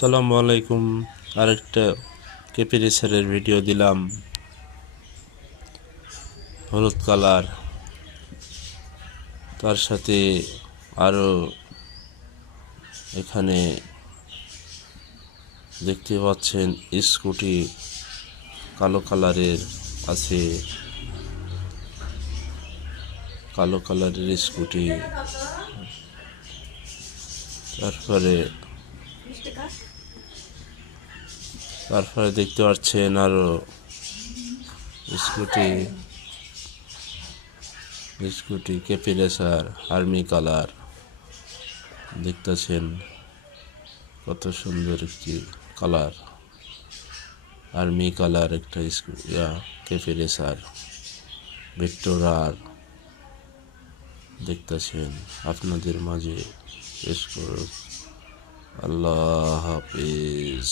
আসসালামু আলাইকুম। আরেকটা কেপি রেসারের ভিডিও দিলাম। হলুদ কালার, তার সাথে আরো এখানে দেখতে পাচ্ছেন স্কুটি কালো কালারের আছে, কালো কালারের স্কুটি। তারপরে দেখতে পাচ্ছেন আরো scooty scooty KP racer army colour. দেখতেছেন কত সুন্দর একটি কালার, আর্মি কালার একটা কেপি রেসার ভিক্টোরার দেখতেছেন আপনাদের মাঝে পেশ করুন। আল্লাহ হাফেজ।